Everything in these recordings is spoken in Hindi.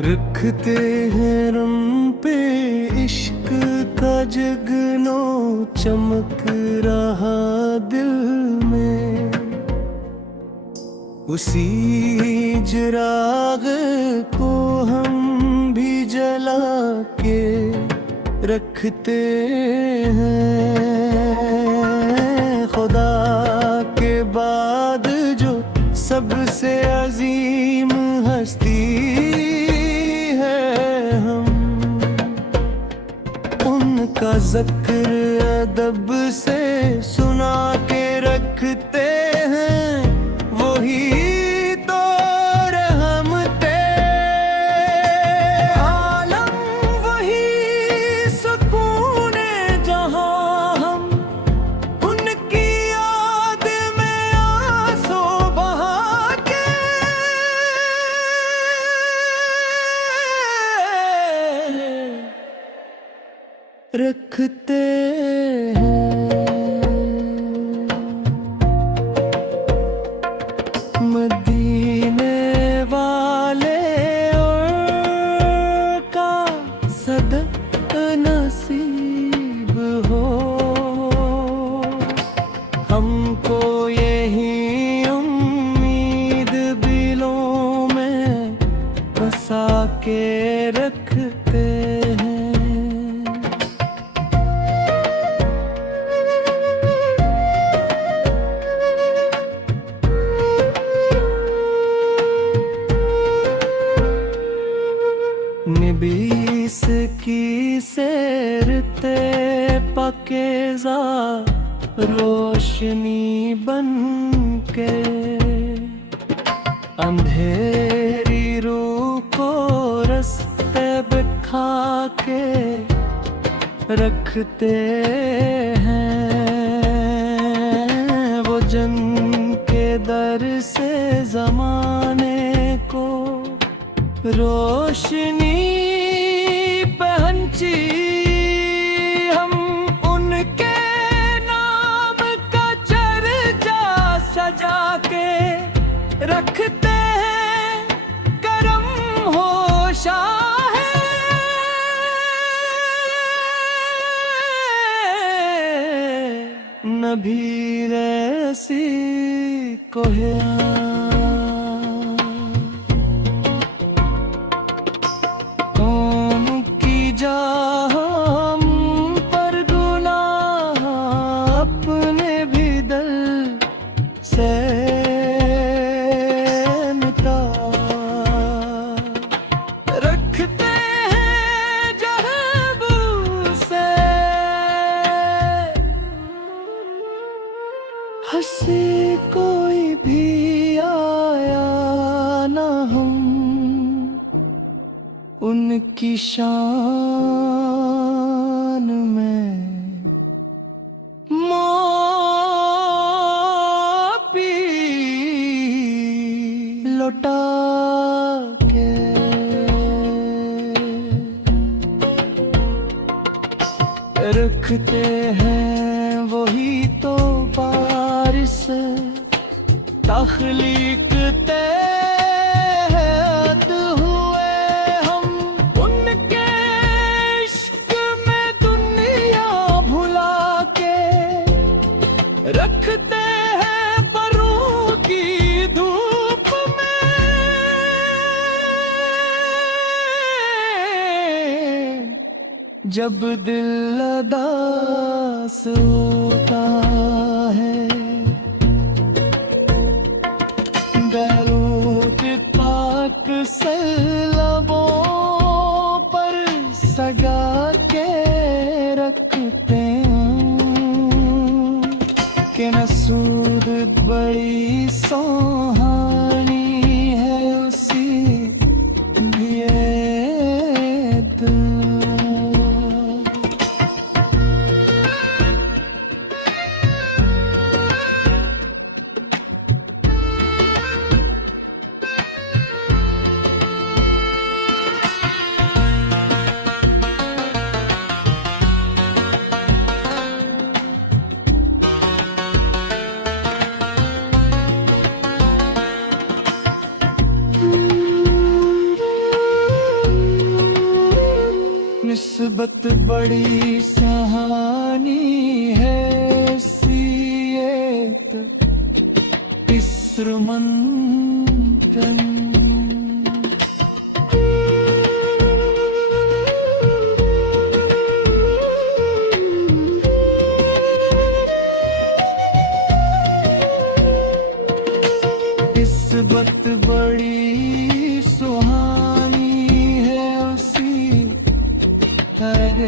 रखते हैं रम पे इश्क का जगनो चमक रहा दिल में। उसी चिराग को हम भी जला के रखते हैं। खुदा के बाद जो सबसे अजीम हस्ती है, हम उनका जिक्र अदब से सुना के रखते हैं। वही तो रहमते आलम, वही सुकूने जहां, हम उनकी याद में आंसू बहा के रखते हैं। मदीने वाले और का सदक नसीब हो, हमको यही उम्मीद दिलों में बसा के रखते हैं। निबीस की सैरते पकेजा रोशनी बन के, अंधेरी रूह को रास्ते बिठा के रखते हैं। वो जंग के दर से जमाने को रोशनी पहंची, हम उनके नाम का चर्चा सजा के रखते हैं। करम हो शाहे नबी ऐसी कोहिया, हंसी कोई भी आया ना, हम उनकी शान में मोपी लौटा के रखते हैं। वही तो बारिश तख्लीक तेहत हुए, हम उनके इश्क में दुनिया भुला के रखते हैं। परों की धूप में जब दिल उदास होता है, दरूद पाक से लबों पर सजा के रखते हैं। कि नसूद बड़ी सोहानी है उसी भेद। निस्बत बड़ी सहानी है सीयत इस्रमंतन। निस्बत बड़ी सुहानी है उसी तरह।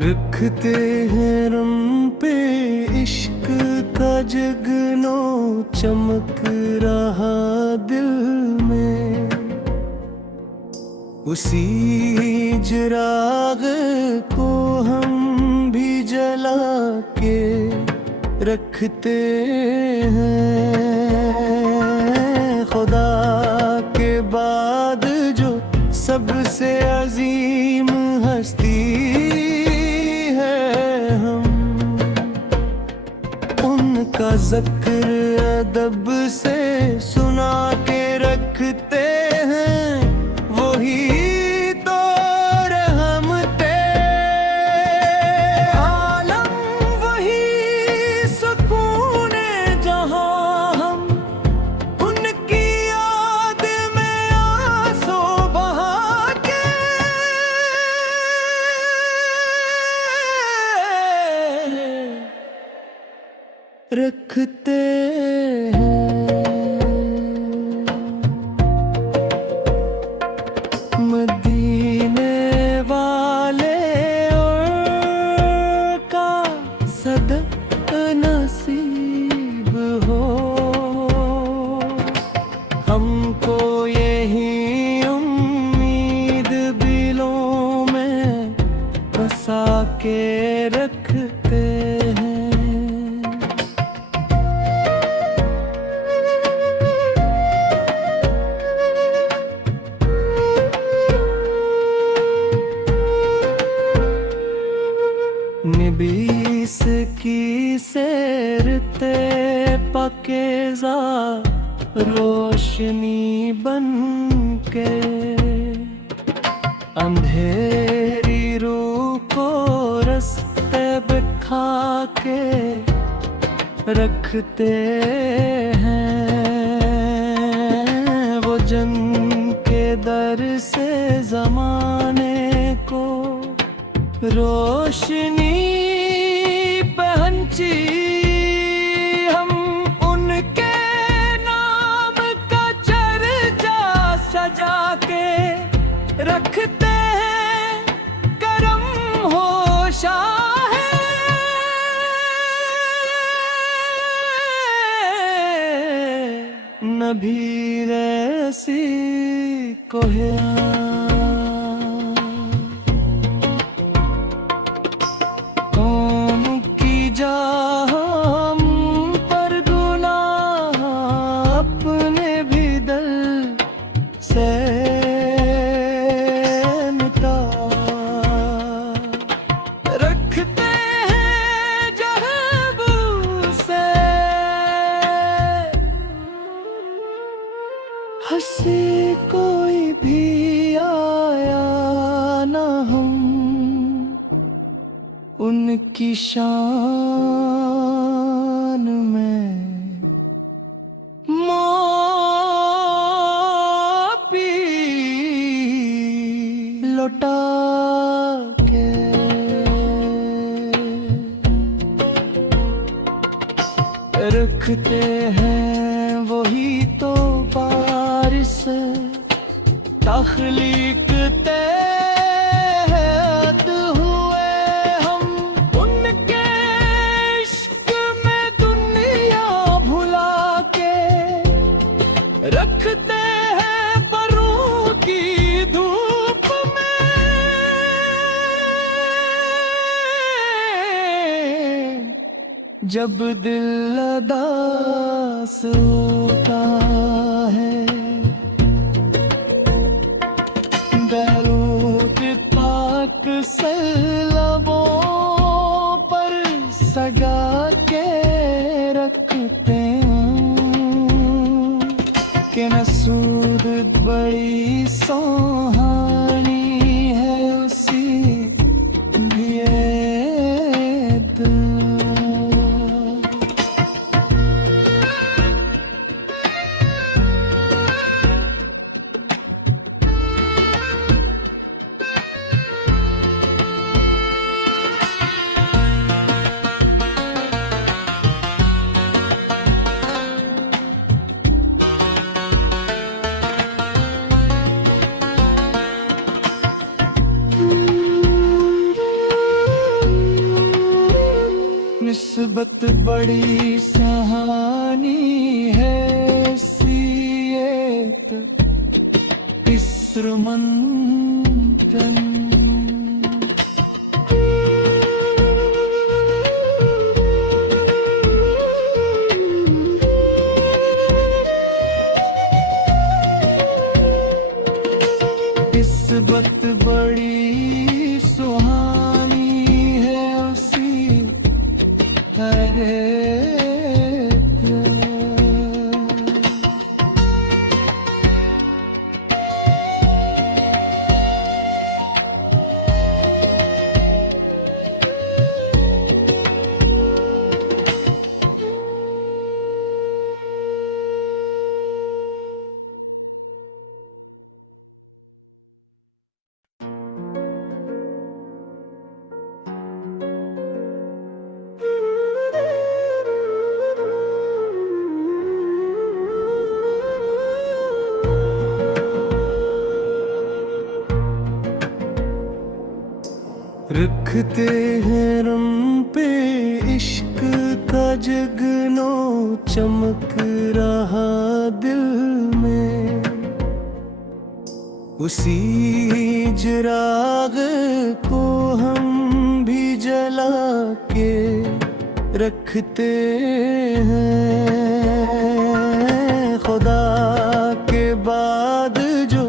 रखते हैं रम पे इश्क का जगनो चमक रहा दिल में। उसी चिराग को हम भी जला के रखते हैं। खुदा के बाद जो सबसे अजीम हस्ती का ज़िक्र अदब से सुना के रखते हैं। वही तो रहमते आलम, वही सुकूने जहां, हम उनकी याद में आंसू बहा के रखते हैं। मदीने वाले और का सदक नसीब हो। हमको यही उम्मीद दिलों में बसा के रखते हैं। निबीस की सैरते पकेज़ा रोशनी बन के अंधेरी रूह को रास्ते बिठा के रखते हैं। वो जंग के दर से ज़माने को रोशनी पहंची, हम उनके नाम का चर्चा सजा के रखते हैं। करम हो शाह नबी ऐसी कोहे हंसी कोई भी आया ना, हम उनकी शान में मोपी लौटा के रखते हैं। वही तो बारिश तख्लीक तहत हुए, हम उनके इश्क में जब दिल उदास होता है, बैरूत पाक से लबों पर सजा के रखते हैं कि नसूद बड़ी सुहानी है उसी लिए निस्बत बड़ी सहानी है सीयत इस्रमंतन। निस्बत बड़ी सुहानी है उसी हरे रखते हैं रम पे इश्क का जगनो चमक रहा दिल में, उसी चिराग को हम भी जला के रखते हैं। खुदा के बाद जो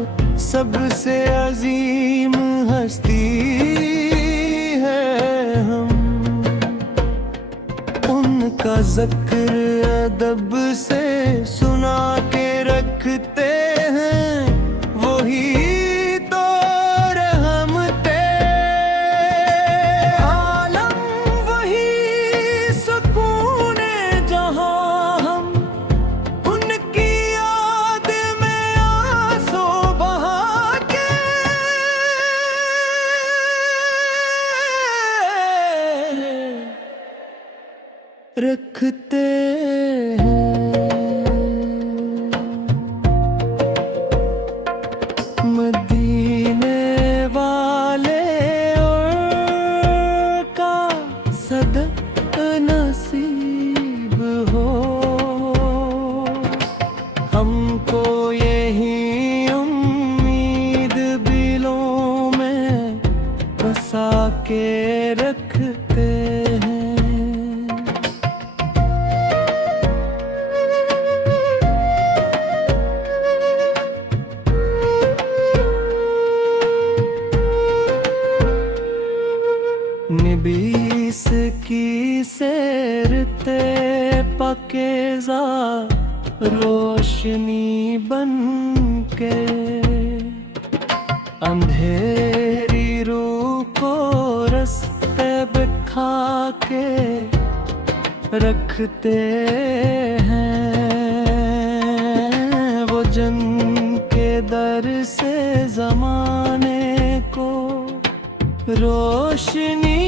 सबसे अजीम हस्ती का ज़िक्र अदब से सुना के रखते हैं, वही तो रहमते आलम, वही सुकूने जहां हम उनकी याद में आंसू बहा के रखते हैं। मदीने वाले और का सदक नसीब हो, हमको यही उम्मीद दिलों में बसा के रखते हैं। निबीस की सैरते पकेज़ा रोशनी बन के अंधेरी रूह को रास्ते बिखा के रखते हैं। वो जन्म के दर से ज़माने को रोशनी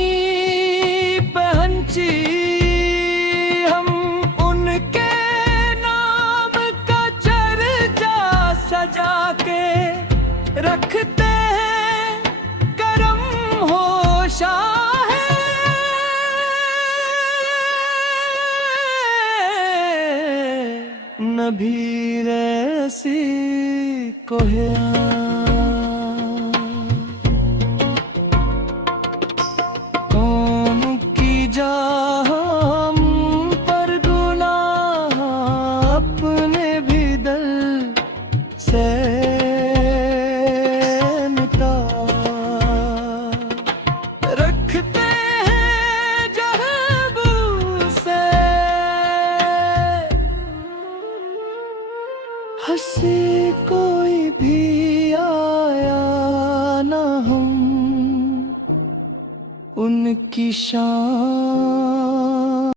पहंची, हम उनके नाम का चर्चा सजा के रखते हैं। करम हो शाह नबी रैसी को है कौम की जाम उनकी शान